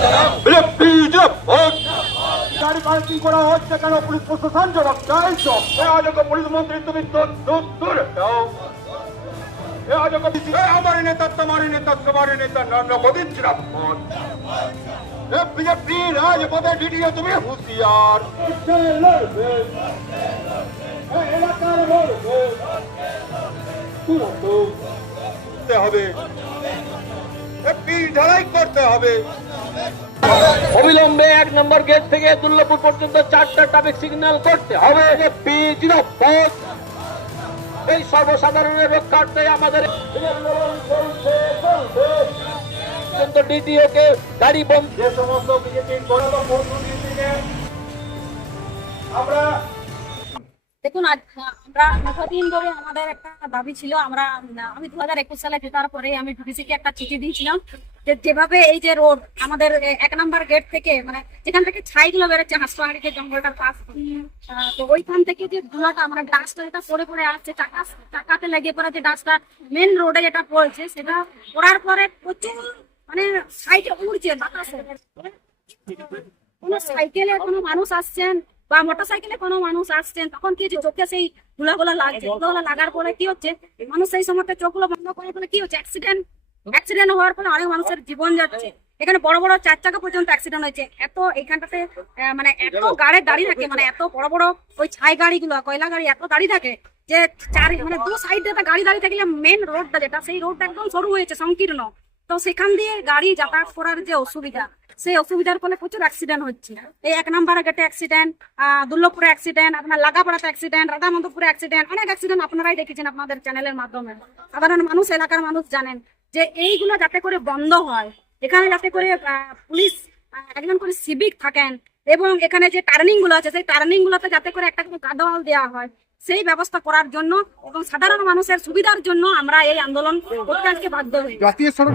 জিন্দাবাদ গাড়ি পার্কিং করা হচ্ছে কেন? পুলিশ প্রশাসন জবাব চাই তো। পুলিশ মন্ত্রী তুমি দূর দূর দূর দাও এ আজকে এ আমার নেতা তোমার নেতা তোমার নেতা নরেন্দ্র মোদী জিন্দাবাদ বিজেপি রাজপথে ডিডিও তুমি হুঁশিয়ার। এলাকার করতে হবে। ঢালাই করতে হবে। অবিলম্বে এক নম্বর গেট থেকে দুর্লভপুর পর্যন্ত চারটা ট্রাফিক সিগন্যাল করতে হবে। জিন্দাবাদ এই সর্বসাধারণের রক্ষার্থে আমাদের ডিটিওকে গাড়ি বন্ধ সমস্ত আমরা দেখুন, আজ আমরা দীর্ঘদিন ধরে আমাদের একটা দাবি ছিল, আমরা আমি দু হাজার একুশ সালে জেতার পরে আমি ডিবিসিকে একটা চিঠি দিয়েছিলাম যে যেভাবে এই যে রোড, আমাদের এক নাম্বার গেট থেকে মানে যেখান থেকে ছাইগুলো বেরোচ্ছে হাসপাহাড়ি যে জঙ্গলটার পাশ তো ওইখান থেকে যে ধুলাটা মানে ডাস্টটা যেটা পড়ে পড়ে আসছে, চাকা, চাকাতে লেগে পড়ে যে ডাস্টটা মেন রোডে যেটা পড়েছে, সেটা পড়ার পরে প্রচুর মানে সাইডে উড়ছে, বাতাসে। কোনো সাইকেলে কোনো মানুষ আসছেন বা মোটর সাইকেলে কোনো মানুষ আসছেন তখন কি হচ্ছে চোখে সেই ধুলাগুলো লাগছে? ধুলাগুলো লাগার পরে কি হচ্ছে? মানুষ সেই সময়তে চোখগুলো বন্ধ করে ফেলে কি হচ্ছে? অ্যাক্সিডেন্ট অ্যাক্সিডেন্ট হওয়ার ফলে অনেক মানুষের জীবন যাচ্ছে। এখানে বড় বড় চার চাকা পর্যন্ত অ্যাক্সিডেন্ট হয়েছে। এত এখানটাতে মানে এত গাড়ি দাঁড়িয়ে থাকে মানে এত বড় বড় ওই ছাই গাড়িগুলো কয়লা গাড়ি এত দাঁড়িয়ে থাকে যে চার মানে দু সাইডে গাড়ি দাঁড়িয়ে থাকলে মেন রোডটা যেটা সেই রোডটা একদম সরু হয়েছে সংকীর্ণ। তো সেখান দিয়ে গাড়ি যাতায়াত করার যে অসুবিধা, সেই অসুবিধার ফলে প্রচুর অ্যাক্সিডেন্ট হচ্ছে। এই এক নাম্বার গেটে অ্যাক্সিডেন্ট দুর্লভপুরে অ্যাক্সিডেন্ট আপনার লাগাপাড়াতে অ্যাক্সিডেন্ট রাধামন্তপুরে অ্যাক্সিডেন্ট অনেক অ্যাক্সিডেন্ট আপনারাই দেখেছেন আপনাদের চ্যানেলের মাধ্যমে। সাধারণ মানুষ, এলাকার মানুষ জানেন যে এইগুলো যাতে করে বন্ধ হয়, এখানে যাতে করে পুলিশ একজন করে সিভিক থাকেন এবং এখানে যে টার্নিংগুলো আছে, সেই টার্নিং গুলোতে যাতে করে একটা গার্ডওয়াল দেওয়া হয় সেই ব্যবস্থা করার জন্য এবং সাধারণ মানুষের সুবিধার জন্য আমরা এই আন্দোলন করতে আজকে বাধ্য হই। জাতীয় সড়ক